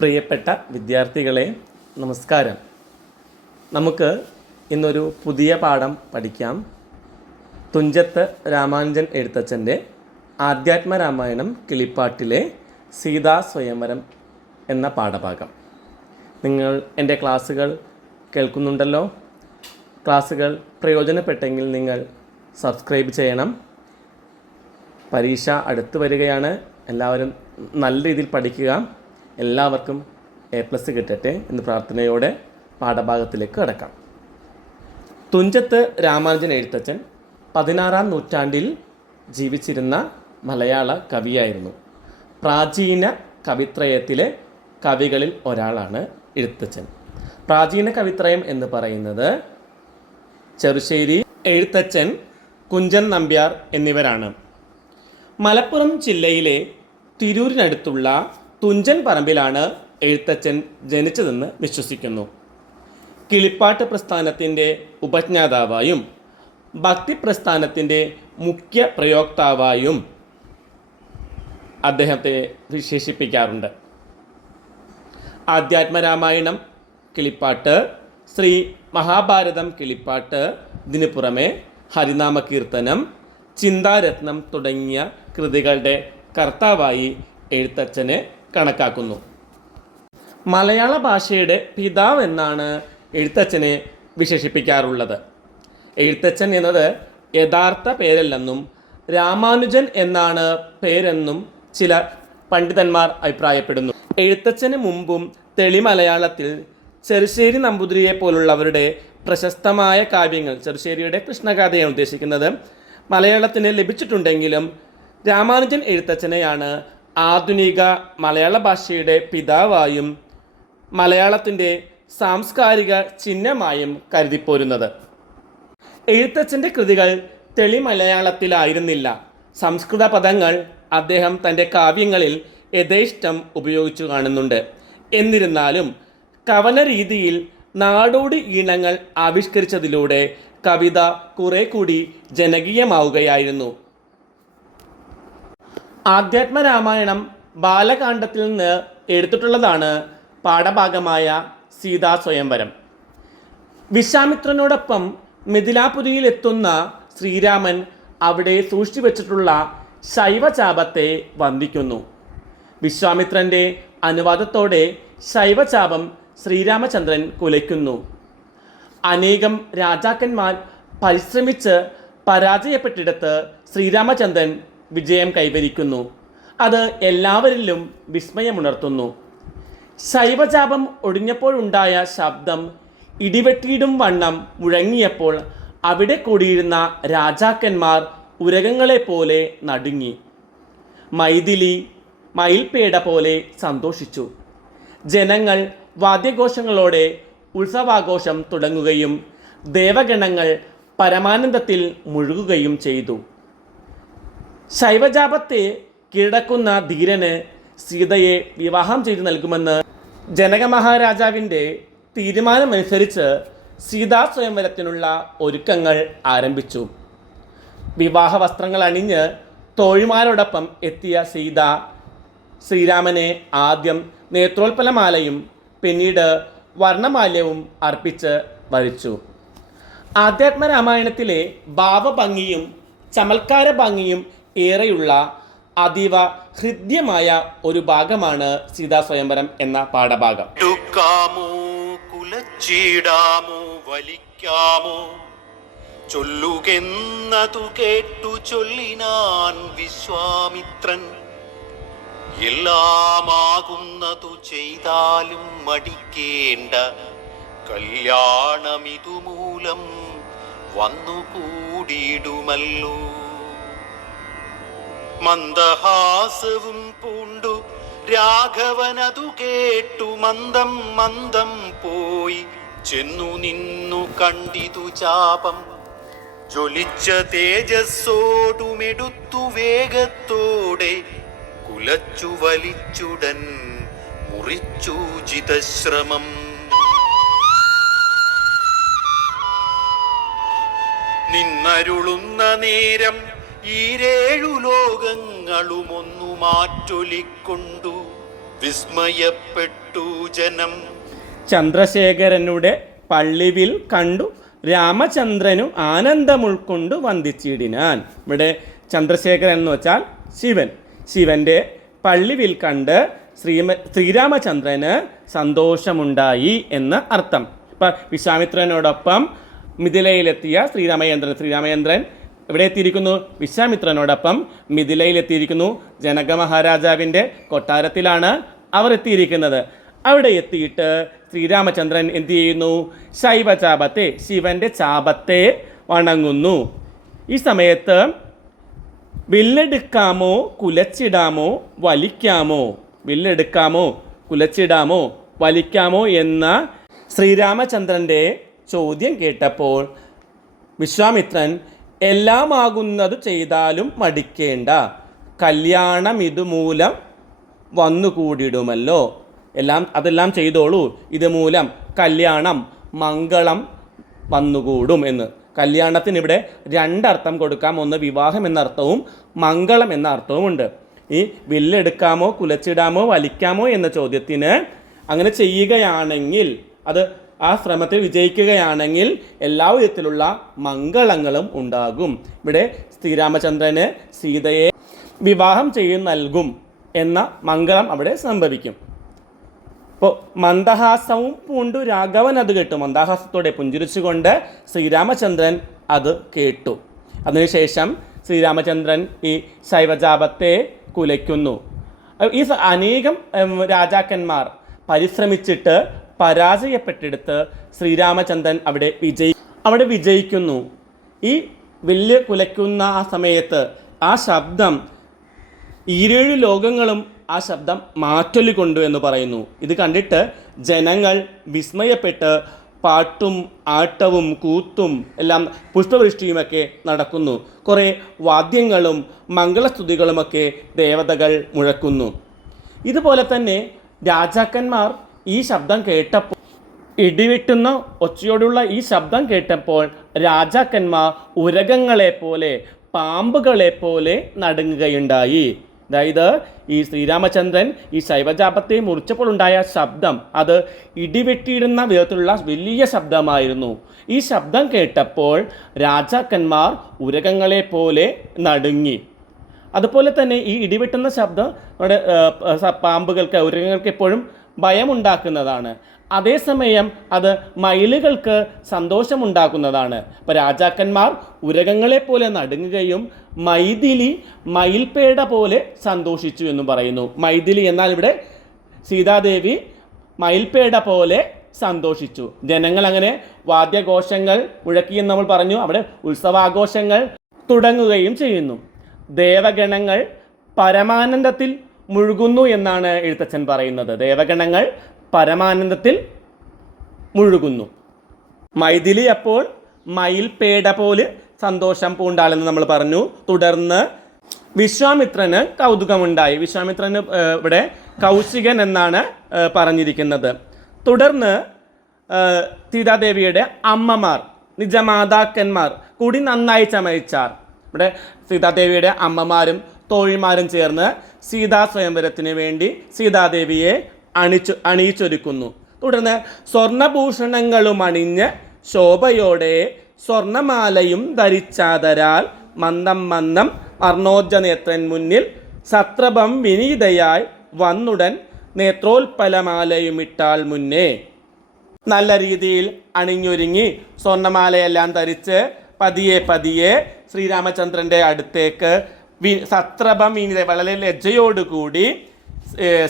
പ്രിയപ്പെട്ട വിദ്യാർത്ഥികളെ, നമസ്കാരം. നമുക്ക് ഇന്നൊരു പുതിയ പാഠം പഠിക്കാം. തുഞ്ചത്ത് രാമാനുജൻ എഴുത്തച്ഛൻ്റെ ആധ്യാത്മരാമായണം കിളിപ്പാട്ടിലെ സീതാസ്വയംവരം എന്ന പാഠഭാഗം. നിങ്ങൾ എൻ്റെ ക്ലാസ്സുകൾ കേൾക്കുന്നുണ്ടല്ലോ. ക്ലാസ്സുകൾ പ്രയോജനപ്പെട്ടെങ്കിൽ നിങ്ങൾ സബ്സ്ക്രൈബ് ചെയ്യണം. പരീക്ഷ അടുത്ത് വരികയാണ്. എല്ലാവരും നല്ല രീതിയിൽ പഠിക്കുക. എല്ലാവർക്കും A+ കിട്ടട്ടെ എന്ന് പ്രാർത്ഥനയോടെ പാഠഭാഗത്തിലേക്ക് കടക്കാം. തുഞ്ചത്ത് രാമാനുജൻ എഴുത്തച്ഛൻ 16-ാം നൂറ്റാണ്ടിൽ ജീവിച്ചിരുന്ന മലയാള കവിയായിരുന്നു. പ്രാചീന കവിത്രയത്തിലെ കവികളിൽ ഒരാളാണ് എഴുത്തച്ഛൻ. പ്രാചീന കവിത്രയം എന്ന് പറയുന്നത് ചെറുശ്ശേരി എഴുത്തച്ഛൻ, കുഞ്ചൻ നമ്പ്യാർ എന്നിവരാണ്. മലപ്പുറം ജില്ലയിലെ തിരൂരിനടുത്തുള്ള തുഞ്ചൻ പറമ്പിലാണ് എഴുത്തച്ഛൻ ജനിച്ചതെന്ന് വിശ്വസിക്കുന്നു. കിളിപ്പാട്ട് പ്രസ്ഥാനത്തിൻ്റെ ഉപജ്ഞാതാവായും ഭക്തി പ്രസ്ഥാനത്തിൻ്റെ മുഖ്യ പ്രയോക്താവായും അദ്ദേഹത്തെ വിശേഷിപ്പിക്കാറുണ്ട്. ആധ്യാത്മരാമായണം കിളിപ്പാട്ട്, ശ്രീ മഹാഭാരതം കിളിപ്പാട്ട്, ഇതിനു പുറമെ ഹരിനാമ കീർത്തനം, ചിന്താരത്നം തുടങ്ങിയ കൃതികളുടെ കർത്താവായി എഴുത്തച്ഛനെ കണക്കാക്കുന്നു. മലയാള ഭാഷയുടെ പിതാവ് എന്നാണ് എഴുത്തച്ഛനെ വിശേഷിപ്പിക്കാറുള്ളത്. എഴുത്തച്ഛൻ എന്നത് യഥാർത്ഥ പേരല്ലെന്നും രാമാനുജൻ എന്നാണ് പേരെന്നും ചില പണ്ഡിതന്മാർ അഭിപ്രായപ്പെടുന്നു. എഴുത്തച്ഛന് മുമ്പും തെളിമലയാളത്തിൽ ചെറുശ്ശേരി നമ്പൂതിരിയെ പോലുള്ളവരുടെ പ്രശസ്തമായ കാവ്യങ്ങൾ, ചെറുശ്ശേരിയുടെ കൃഷ്ണഗാഥയാണ് ഉദ്ദേശിക്കുന്നത്, മലയാളത്തിന് ലഭിച്ചിട്ടുണ്ടെങ്കിലും രാമാനുജൻ എഴുത്തച്ഛനെയാണ് ആധുനിക മലയാള ഭാഷയുടെ പിതാവായും മലയാളത്തിൻ്റെ സാംസ്കാരിക ചിഹ്നമായും കരുതിപ്പോരുന്നത്. എഴുത്തച്ഛൻ്റെ കൃതികൾ തെളി മലയാളത്തിലായിരുന്നില്ല. സംസ്കൃത പദങ്ങൾ അദ്ദേഹം തൻ്റെ കാവ്യങ്ങളിൽ യഥേഷ്ടം ഉപയോഗിച്ചു കാണുന്നുണ്ട്. എന്നിരുന്നാലും കവന രീതിയിൽ നാടോടി ഈണങ്ങൾ ആവിഷ്കരിച്ചതിലൂടെ കവിത കുറെ കൂടി ജനകീയമാവുകയായിരുന്നു. ആധ്യാത്മരാമായണം ബാലകാണ്ഡത്തിൽ നിന്ന് എടുത്തിട്ടുള്ളതാണ് പാഠഭാഗമായ സീതാസ്വയംവരം. വിശ്വാമിത്രനോടൊപ്പം മിഥിലാപുരിയിലെത്തുന്ന ശ്രീരാമൻ അവിടെ സൂക്ഷിച്ചു വെച്ചിട്ടുള്ള ശൈവചാപത്തെ വന്ദിക്കുന്നു. വിശ്വാമിത്രൻ്റെ അനുവാദത്തോടെ ശൈവചാപം ശ്രീരാമചന്ദ്രൻ കുലയ്ക്കുന്നു. അനേകം രാജാക്കന്മാർ പരിശ്രമിച്ച് പരാജയപ്പെട്ടിടത്ത് ശ്രീരാമചന്ദ്രൻ വിജയം കൈവരിക്കുന്നു. അത് എല്ലാവരിലും വിസ്മയമുണർത്തുന്നു. ശൈവചാപം ഒടിഞ്ഞപ്പോഴുണ്ടായ ശബ്ദം ഇടിവെട്ടിയിടും വണ്ണം മുഴങ്ങിയപ്പോൾ അവിടെ കൂടിയിരുന്ന രാജാക്കന്മാർ ഉരകങ്ങളെപ്പോലെ നടുങ്ങി. മൈഥിലി മയിൽപേട പോലെ സന്തോഷിച്ചു. ജനങ്ങൾ വാദ്യഘോഷങ്ങളോടെ ഉത്സവാഘോഷം തുടങ്ങുകയും ദേവഗണങ്ങൾ പരമാനന്ദത്തിൽ മുഴുകുകയും ചെയ്തു. ശൈവജാപത്തെ കീഴടക്കുന്ന ധീരന് സീതയെ വിവാഹം ചെയ്തു നൽകുമെന്ന് ജനക മഹാരാജാവിൻ്റെ തീരുമാനമനുസരിച്ച് സീതാസ്വയംവരത്തിനുള്ള ഒരുക്കങ്ങൾ ആരംഭിച്ചു. വിവാഹ വസ്ത്രങ്ങൾ അണിഞ്ഞ് തോഴിമാരോടൊപ്പം എത്തിയ സീത ശ്രീരാമനെ ആദ്യം നേത്രോൽപ്പലമാലയും പിന്നീട് വർണ്ണമാല്യവും അർപ്പിച്ച് വരിച്ചു. ആധ്യാത്മരാമായണത്തിലെ ഭാവഭംഗിയും ചമൽക്കാര ഭംഗിയും ഏറെയുള്ള അതീവ ഹൃദ്യമായ ഒരു ഭാഗമാണ് സീതാസ്വയംവരം എന്ന പാഠഭാഗം. ചൊല്ലുകെന്നതു കേട്ടു ചൊല്ലിനാൻ വിശ്വാമിത്രൻ, എല്ലാമാകുന്നതു ചെയ്താലും മടിക്കേണ്ട, കല്യാണമിതുമൂലം വന്നുകൂടിയിടുമല്ലോ. മന്ദഹാസവും പൂണ്ടു രാഘവനതു കേട്ടു മന്ദം മന്ദം പോയി ചെന്നു നിന്നു കണ്ടിതു ചാപം, ജ്വലിച്ച തേജസ്സോടുമെടുത്തു വേഗത്തോടെ കുലച്ചു വലിച്ചുടൻ മുറിച്ചു ജിതശ്രമം. നിന്നരുളുന്ന നേരം ഈരേഴു ലോകങ്ങളുമൊന്നു മാറ്റൊലിക്കൊണ്ടു വിസ്മയപ്പെട്ടു ജനം. ചന്ദ്രശേഖരനുടെ പള്ളിവിൽ കണ്ടു രാമചന്ദ്രനു ആനന്ദമുൾക്കൊണ്ടു വന്ദിച്ചിടിനാൻ. ഇവിടെ ചന്ദ്രശേഖരൻ എന്ന് വെച്ചാൽ ശിവൻ. ശിവന്റെ പള്ളിവിൽ കണ്ട് ശ്രീരാമചന്ദ്രന് സന്തോഷമുണ്ടായി എന്ന് അർത്ഥം. ഇപ്പം വിശ്വാമിത്രനോടൊപ്പം മിഥിലയിലെത്തിയ ശ്രീരാമചന്ദ്രൻ എവിടെ എത്തിയിരിക്കുന്നു? വിശ്വാമിത്രനോടൊപ്പം മിഥിലയിലെത്തിയിരിക്കുന്നു. ജനക മഹാരാജാവിൻ്റെ കൊട്ടാരത്തിലാണ് അവർ എത്തിയിരിക്കുന്നത്. അവിടെ എത്തിയിട്ട് ശ്രീരാമചന്ദ്രൻ എന്ത് ചെയ്യുന്നു? ശൈവചാപത്തെ, ശിവന്റെ ചാപത്തെ വണങ്ങുന്നു. ഈ സമയത്ത് വില്ലെടുക്കാമോ കുലച്ചിടാമോ വലിക്കാമോ, വില്ലെടുക്കാമോ കുലച്ചിടാമോ വലിക്കാമോ എന്ന ശ്രീരാമചന്ദ്രൻ്റെ ചോദ്യം കേട്ടപ്പോൾ വിശ്വാമിത്രൻ എല്ലാമാകുന്നത് ചെയ്താലും മടിക്കേണ്ട, കല്യാണം ഇതുമൂലം വന്നുകൂടിടുമല്ലോ, അതെല്ലാം ചെയ്തോളൂ, ഇതുമൂലം കല്യാണം മംഗളം വന്നുകൂടും എന്ന്. കല്യാണത്തിന് ഇവിടെ രണ്ടർത്ഥം കൊടുക്കാം. ഒന്ന് വിവാഹം എന്ന അർത്ഥവും മംഗളം എന്ന അർത്ഥവുമുണ്ട്. ഈ വില്ലെടുക്കാമോ കുലച്ചിടാമോ വലിക്കാമോ എന്ന ചോദ്യത്തിന് അങ്ങനെ ചെയ്യുകയാണെങ്കിൽ, അത് ആ ശ്രമത്തിൽ വിജയിക്കുകയാണെങ്കിൽ എല്ലാ വിധത്തിലുള്ള മംഗളങ്ങളും ഉണ്ടാകും. ഇവിടെ ശ്രീരാമചന്ദ്രന് സീതയെ വിവാഹം ചെയ്ത് നൽകും എന്ന മംഗളം അവിടെ സംഭവിക്കും. ഇപ്പോൾ മന്ദഹാസവും പൂണ്ടു രാഘവൻ അത് കേട്ടു. മന്ദഹാസത്തോടെ പുഞ്ചിരിച്ചുകൊണ്ട് ശ്രീരാമചന്ദ്രൻ അത് കേട്ടു. അതിനുശേഷം ശ്രീരാമചന്ദ്രൻ ഈ ശൈവജാപത്തെ കുലയ്ക്കുന്നു. ഈ അനേകം രാജാക്കന്മാർ പരിശ്രമിച്ചിട്ട് പരാജയപ്പെട്ടെടുത്ത് ശ്രീരാമചന്ദ്രൻ അവിടെ വിജയിക്കുന്നു. ഈ വില്ല് കുലയ്ക്കുന്ന ആ സമയത്ത് ആ ശബ്ദം ഈരേഴ് ലോകങ്ങളും ആ ശബ്ദം മാറ്റൊലിക്കൊണ്ടു എന്ന് പറയുന്നു. ഇത് കണ്ടിട്ട് ജനങ്ങൾ വിസ്മയപ്പെട്ട് പാട്ടും ആട്ടവും കൂത്തും എല്ലാം പുഷ്പവൃഷ്ടിയുമൊക്കെ നടക്കുന്നു. കുറേ വാദ്യങ്ങളും മംഗളസ്തുതികളുമൊക്കെ ദേവതകൾ മുഴക്കുന്നു. ഇതുപോലെ തന്നെ രാജാക്കന്മാർ ഈ ശബ്ദം കേട്ടപ്പോൾ, ഇടിവെട്ടുന്ന ഒച്ചയോടുള്ള ഈ ശബ്ദം കേട്ടപ്പോൾ രാജാക്കന്മാർ ഉരകങ്ങളെപ്പോലെ പാമ്പുകളെപ്പോലെ നടുങ്ങുകയുണ്ടായി. അതായത് ഈ ശ്രീരാമചന്ദ്രൻ ഈ ശൈവജാപത്തെ മുറിച്ചപ്പോൾ ഉണ്ടായ ശബ്ദം അത് ഇടിവെട്ടിയിടുന്ന വിധത്തിലുള്ള വലിയ ശബ്ദമായിരുന്നു. ഈ ശബ്ദം കേട്ടപ്പോൾ രാജാക്കന്മാർ ഉരകങ്ങളെപ്പോലെ നടുങ്ങി. അതുപോലെ തന്നെ ഈ ഇടിവെട്ടുന്ന ശബ്ദം നമ്മുടെ പാമ്പുകൾക്ക്, ഉരകങ്ങൾക്ക് എപ്പോഴും ഭയമുണ്ടാക്കുന്നതാണ്. അതേസമയം അത് മയിലുകൾക്ക് സന്തോഷമുണ്ടാക്കുന്നതാണ്. അപ്പോൾ രാജാക്കന്മാർ ഉരകങ്ങളെപ്പോലെ നടുങ്ങുകയും മൈഥിലി മയിൽപേട പോലെ സന്തോഷിച്ചു എന്നും പറയുന്നു. മൈഥിലി എന്നാൽ ഇവിടെ സീതാദേവി മയിൽപേട പോലെ സന്തോഷിച്ചു. ജനങ്ങൾ അങ്ങനെ വാദ്യഘോഷങ്ങൾ മുഴക്കിയെന്ന് നമ്മൾ പറഞ്ഞു. അവിടെ ഉത്സവാഘോഷങ്ങൾ തുടങ്ങുകയും ചെയ്യുന്നു. ദേവഗണങ്ങൾ പരമാനന്ദത്തിൽ മുഴുകുന്നു എന്നാണ് എഴുത്തച്ഛൻ പറയുന്നത്. ദേവഗണങ്ങൾ പരമാനന്ദത്തിൽ മുഴുകുന്നു. മൈഥിലി അപ്പോൾ മയിൽപേട പോലെ സന്തോഷം പൂണ്ടാളെന്ന് നമ്മൾ പറഞ്ഞു. തുടർന്ന് വിശ്വാമിത്രന് കൗതുകമുണ്ടായി. വിശ്വാമിത്രന് ഇവിടെ കൗശികൻ എന്നാണ് പറഞ്ഞിരിക്കുന്നത്. തുടർന്ന് സീതാദേവിയുടെ അമ്മമാർ, നിജമാതാക്കന്മാർ കൂടി നന്നായി ചമയിച്ചാർ. ഇവിടെ സീതാദേവിയുടെ അമ്മമാരും തോഴിമാരും ചേർന്ന് സീതാ സ്വയംവരത്തിന് വേണ്ടി സീതാദേവിയെ അണിയിച്ചൊരുക്കുന്നു. തുടർന്ന് സ്വർണഭൂഷണങ്ങളും അണിഞ്ഞ് ശോഭയോടെ സ്വർണമാലയും ധരിച്ചാതരാൽ മന്ദം മന്ദം അർണോജനേത്രൻ മുന്നിൽ സത്രഭം വിനീതയായി വന്നുടൻ നേത്രോൽപലമാലയും ഇട്ടാൾ മുന്നേ. നല്ല രീതിയിൽ അണിഞ്ഞൊരുങ്ങി സ്വർണമാലയെല്ലാം ധരിച്ച് പതിയെ പതിയെ ശ്രീരാമചന്ദ്രൻ്റെ അടുത്തേക്ക് സത്രഭം വിനീത വളരെ ലജ്ജയോടുകൂടി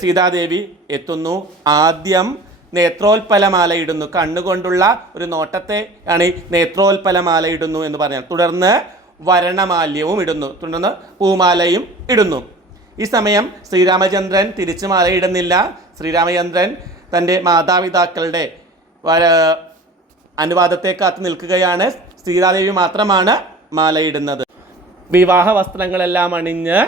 സീതാദേവി എത്തുന്നു. ആദ്യം നേത്രോൽപലമാല ഇടുന്നു. കണ്ണുകൊണ്ടുള്ള ഒരു നോട്ടത്തെ ആണ് നേത്രോൽപലമാല ഇടുന്നു എന്ന് പറഞ്ഞാൽ. തുടർന്ന് വരണമാല്യവും ഇടുന്നു. തുടർന്ന് പൂമാലയും ഇടുന്നു. ഈ സമയം ശ്രീരാമചന്ദ്രൻ തിരിച്ചു മാലയിടുന്നില്ല. ശ്രീരാമചന്ദ്രൻ തൻ്റെ മാതാപിതാക്കളുടെ അനുവാദത്തെ കാത്തു നിൽക്കുകയാണ്. സീതാദേവി മാത്രമാണ് മാലയിടുന്നത്. വിവാഹ വസ്ത്രങ്ങളെല്ലാം അണിഞ്ഞ്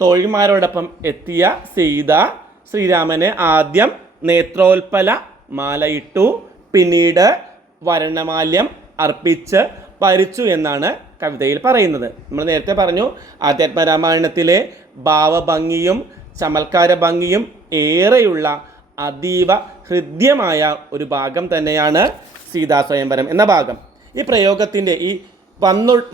തോഴിമാരോടൊപ്പം എത്തിയ സീത ശ്രീരാമന് ആദ്യം നേത്രോൽപല മാലയിട്ടു, പിന്നീട് വരണമാല്യം അർപ്പിച്ച് വരിച്ചു എന്നാണ് കവിതയിൽ പറയുന്നത്. നമ്മൾ നേരത്തെ പറഞ്ഞു, ആധ്യാത്മരാമായണത്തിലെ ഭാവഭംഗിയും ചമൽക്കാര ഭംഗിയും ഏറെയുള്ള അതീവ ഹൃദ്യമായ ഒരു ഭാഗം തന്നെയാണ് സീതാസ്വയംവരം എന്ന ഭാഗം. ഈ പ്രയോഗത്തിൻ്റെ ഈ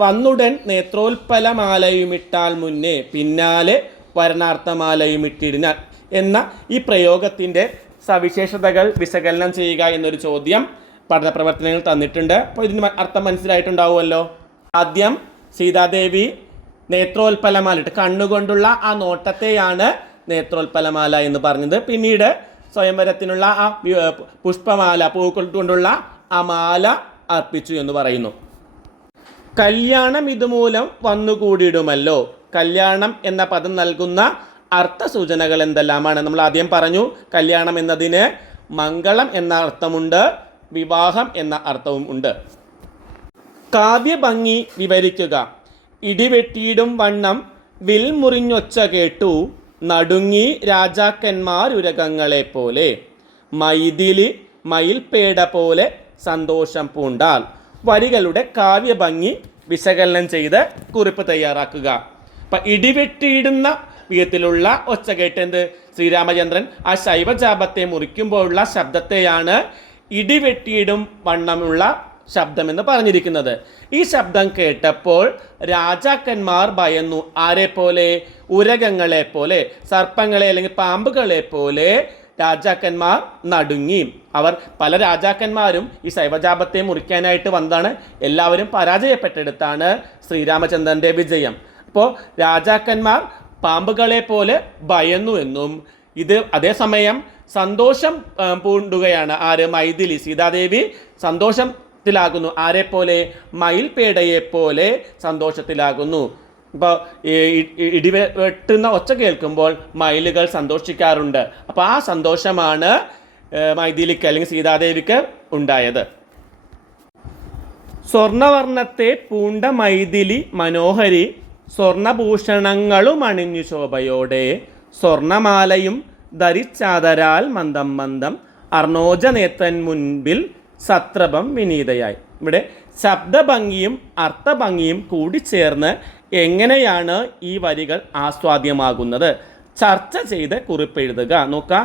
വന്നുടൻ നേത്രോൽപ്പലമാലയുമിട്ടാൽ മുന്നേ പിന്നാലെ വരണാർത്ഥമാലയുമിട്ടിടിനാൽ എന്ന ഈ പ്രയോഗത്തിൻ്റെ സവിശേഷതകൾ വിശകലനം ചെയ്യുക എന്നൊരു ചോദ്യം പഠന പ്രവർത്തനങ്ങൾ തന്നിട്ടുണ്ട്. അപ്പോൾ ഇതിന് അർത്ഥം മനസ്സിലായിട്ടുണ്ടാവുമല്ലോ. ആദ്യം സീതാദേവി നേത്രോൽപ്പലമാല കണ്ണുകൊണ്ടുള്ള ആ നോട്ടത്തെയാണ് നേത്രോൽപ്പലമാല എന്ന് പറഞ്ഞത്. പിന്നീട് സ്വയംവരത്തിനുള്ള ആ പുഷ്പമാല പൂക്കൾ കൊണ്ടുള്ള ആ മാല അർപ്പിച്ചു എന്ന് പറയുന്നു. കല്യാണം ഇതുമൂലം വന്നുകൂടിയിടുമല്ലോ. കല്യാണം എന്ന പദം നൽകുന്ന അർത്ഥസൂചനകൾ എന്തെല്ലാമാണ്? നമ്മൾ ആദ്യം പറഞ്ഞു, കല്യാണം എന്നതിന് മംഗളം എന്ന അർത്ഥമുണ്ട്, വിവാഹം എന്ന അർത്ഥവും ഉണ്ട്. കാവ്യഭംഗി വിവരിക്കുക. ഇടിവെട്ടിയിടും വണ്ണം വിൽമുറിഞ്ഞൊച്ച കേട്ടു നടുങ്ങി രാജാക്കന്മാരുരകങ്ങളെ പോലെ മൈഥിലി മയിൽപേട പോലെ സന്തോഷം പൂണ്ടാൽ. വരികളുടെ കാവ്യഭംഗി വിശകലനം ചെയ്ത് കുറിപ്പ് തയ്യാറാക്കുക. അപ്പം ഇടിവെട്ടിയിടുന്ന വിധത്തിലുള്ള ഒച്ച കേട്ട് എന്ത് ശ്രീരാമചന്ദ്രൻ ആ ശൈവജാപത്തെ മുറിക്കുമ്പോഴുള്ള ശബ്ദത്തെയാണ് ഇടിവെട്ടിയിടും വണ്ണമുള്ള ശബ്ദമെന്ന് പറഞ്ഞിരിക്കുന്നത്. ഈ ശബ്ദം കേട്ടപ്പോൾ രാജാക്കന്മാർ ഭയന്നു. ആരെ പോലെ? ഉരകങ്ങളെ പോലെ, സർപ്പങ്ങളെ അല്ലെങ്കിൽ പാമ്പുകളെ പോലെ രാജാക്കന്മാർ നടുങ്ങി. പല രാജാക്കന്മാരും ഈ ശൈവജാപത്തെ മുറിക്കാനായിട്ട് വന്നതാണ്. എല്ലാവരും പരാജയപ്പെട്ടെടുത്താണ് ശ്രീരാമചന്ദ്രൻ്റെ വിജയം. അപ്പോൾ രാജാക്കന്മാർ പാമ്പുകളെ പോലെ ഭയന്നു എന്നും ഇത് അതേസമയം സന്തോഷം പൂണ്ടുകയാണ്. ആര്? മൈഥിലി സീതാദേവി സന്തോഷത്തിലാകുന്നു. ആരെ പോലെ? മയിൽപേടയെ പോലെ സന്തോഷത്തിലാകുന്നു. ഇപ്പോൾ ഇടിവെട്ടുന്ന ഒച്ച കേൾക്കുമ്പോൾ മയിലുകൾ സന്തോഷിക്കാറുണ്ട്. അപ്പോൾ ആ സന്തോഷമാണ് മൈഥിലിക്ക് അല്ലെങ്കിൽ സീതാദേവിക്ക് ഉണ്ടായത്. സ്വർണവർണ്ണത്തെ പൂണ്ട മൈഥിലി മനോഹരി സ്വർണഭൂഷണങ്ങളും അണിഞ്ഞു ശോഭയോടെ സ്വർണമാലയും ധരിച്ചാദരാൽ മന്ദം മന്ദം അർണോജനേത്രൻ മുൻപിൽ സത്രപം വിനീതയായി. ഇവിടെ ശബ്ദഭംഗിയും അർത്ഥഭംഗിയും കൂടിച്ചേർന്ന് എങ്ങനെയാണ് ഈ വരികൾ ആസ്വാദ്യമാകുന്നത് ചർച്ച ചെയ്ത് കുറിപ്പെഴുതുക. നോക്കുക,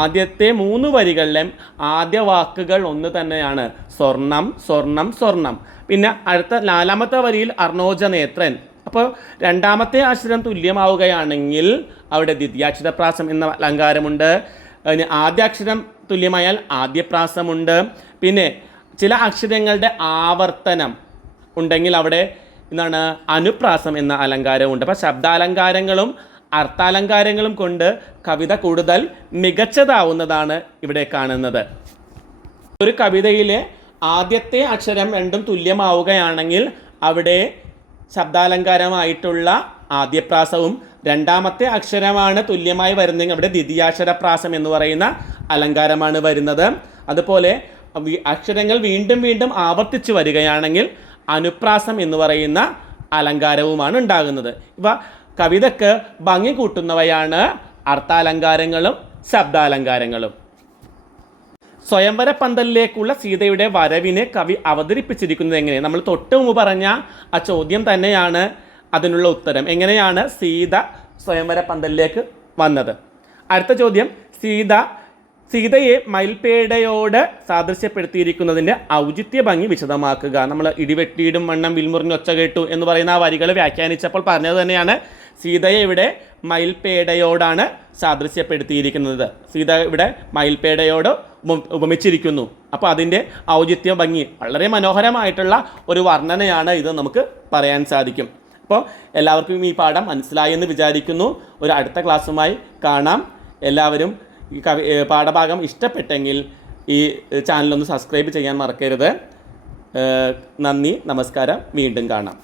ആദ്യത്തെ 3 വരികളിലും ആദ്യ വാക്കുകൾ ഒന്ന് തന്നെയാണ്, സ്വർണം സ്വർണം സ്വർണം. പിന്നെ അടുത്ത 4ാമത്തെ വരിയിൽ അർണോജനേത്രൻ. അപ്പോൾ രണ്ടാമത്തെ അക്ഷരം തുല്യമാവുകയാണെങ്കിൽ അവിടെ ദ്വിതീയാക്ഷരപ്രാസം എന്ന അലങ്കാരമുണ്ട്. അതിന് ആദ്യാക്ഷരം തുല്യമായാൽ ആദ്യപ്രാസമുണ്ട്. പിന്നെ ചില അക്ഷരങ്ങളുടെ ആവർത്തനം ഉണ്ടെങ്കിൽ അവിടെ എന്താണ് അനുപ്രാസം എന്ന അലങ്കാരമുണ്ട്. അപ്പോൾ ശബ്ദാലങ്കാരങ്ങളും അർത്ഥാലങ്കാരങ്ങളും കൊണ്ട് കവിത കൂടുതൽ മികച്ചതാവുന്നതാണ് ഇവിടെ കാണുന്നത്. ഒരു കവിതയിലെ ആദ്യത്തെ അക്ഷരം രണ്ടും തുല്യമാവുകയാണെങ്കിൽ അവിടെ ശബ്ദാലങ്കാരമായിട്ടുള്ള ആദ്യപ്രാസവും രണ്ടാമത്തെ അക്ഷരമാണ് തുല്യമായി വരുന്നതെങ്കിൽ അവിടെ ദ്വിതീയാക്ഷരപ്രാസം എന്ന് പറയുന്ന അലങ്കാരമാണ് വരുന്നത്. അതുപോലെ അക്ഷരങ്ങൾ വീണ്ടും വീണ്ടും ആവർത്തിച്ചു വരികയാണെങ്കിൽ അനുപ്രാസം എന്ന് പറയുന്ന അലങ്കാരവുമാണ് ഉണ്ടാകുന്നത്. ഇവ കവിതയ്ക്ക് ഭംഗി കൂട്ടുന്നവയാണ് അർത്ഥാലങ്കാരങ്ങളും ശബ്ദാലങ്കാരങ്ങളും. സ്വയംവര പന്തലിലേക്കുള്ള സീതയുടെ വരവിനെ കവി അവതരിപ്പിച്ചിരിക്കുന്നത് എങ്ങനെ? നമ്മൾ തൊട്ട് മുമ്പ് പറഞ്ഞ ആ ചോദ്യം തന്നെയാണ് അതിനുള്ള ഉത്തരം. എങ്ങനെയാണ് സീത സ്വയംവര പന്തലിലേക്ക് വന്നത്? അടുത്ത ചോദ്യം, സീതയെ മയിൽപേടയോട് സാദൃശ്യപ്പെടുത്തിയിരിക്കുന്നതിൻ്റെ ഔചിത്യ ഭംഗി വിശദമാക്കുക. നമ്മൾ ഇടിവെട്ടിയിടും വണ്ണം വിൽമുറിഞ്ഞൊച്ച കേട്ടു എന്ന് പറയുന്ന ആ വരികൾ വ്യാഖ്യാനിച്ചപ്പോൾ പറഞ്ഞത് തന്നെയാണ് സീതയെ ഇവിടെ മയിൽപേടയോടാണ് സാദൃശ്യപ്പെടുത്തിയിരിക്കുന്നത്. സീത ഇവിടെ മയിൽപേടയോട് ഉപമിച്ചിരിക്കുന്നു. അപ്പോൾ അതിൻ്റെ ഔചിത്യ ഭംഗി വളരെ മനോഹരമായിട്ടുള്ള ഒരു വർണ്ണനയാണ് ഇത് നമുക്ക് പറയാൻ സാധിക്കും. അപ്പോൾ എല്ലാവർക്കും ഈ പാഠം മനസ്സിലായെന്ന് വിചാരിക്കുന്നു. ഒരു അടുത്ത ക്ലാസ്സുമായി കാണാം. എല്ലാവരും ഈ പാഠഭാഗം ഇഷ്ടപ്പെട്ടെങ്കിൽ ഈ ചാനലൊന്ന് സബ്സ്ക്രൈബ് ചെയ്യാൻ മറക്കരുത്. നന്ദി, നമസ്കാരം. വീണ്ടും കാണാം.